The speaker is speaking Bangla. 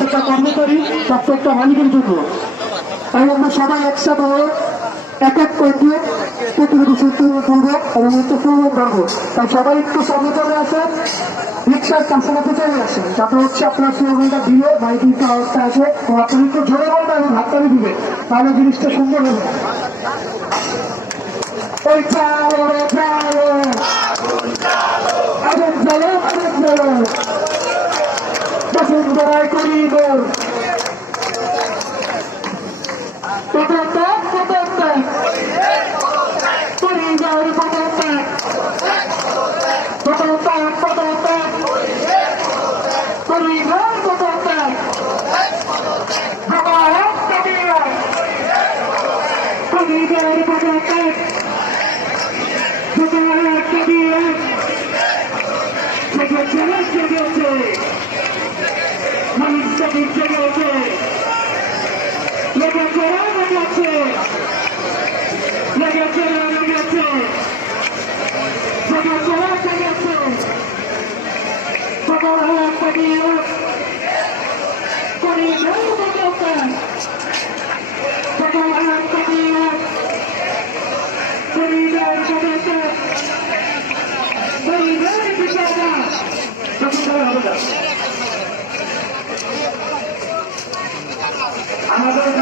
প্রত্যেকটা কর্মচারী, প্রত্যেকটা মালিকের জন্য। তাই আমরা সবাই একসাথে হয়ে এক এক করে প্রতিনিধি করবো এবং একটু প্রয়োজন করবো। তাই সবাই একটু সামনে চলে আসেন, রিক্সার কাছাকাছি চলে আসেন, তারপর হচ্ছে আপনার স্লোগানটা দিলে মাইক দিতে অবস্থা আসে এবং আপনি একটু জোরে বলবেন এবং হাততালি দিবে, তাহলে জিনিসটা সুন্দর হবে। ওই চালো চালো আগুন জ্বালো আগুন জ্বালো বসুন্ধরায় করিডোর পদত্যাগ পদত্যাগ করিডোর পদত্যাগ পদত্যাগ পদত্যাগ করিডোর পদত্যাগ জমায়েত তবিয়ত করিডোর পদত্যাগ জমায়েত তবিয়ত জেগেছে জেগেছে মানুষ তবির জেগেছে লেগেছে লেগেছে লেগেছে লেগেছে জেগেছে জেগেছে জমায়েত তবিয়ত করিডোর পদত্যাগ জমায়েত তবিয়ত করিডোর পদত্যাগ করিডোর বিষয়টা আমাদের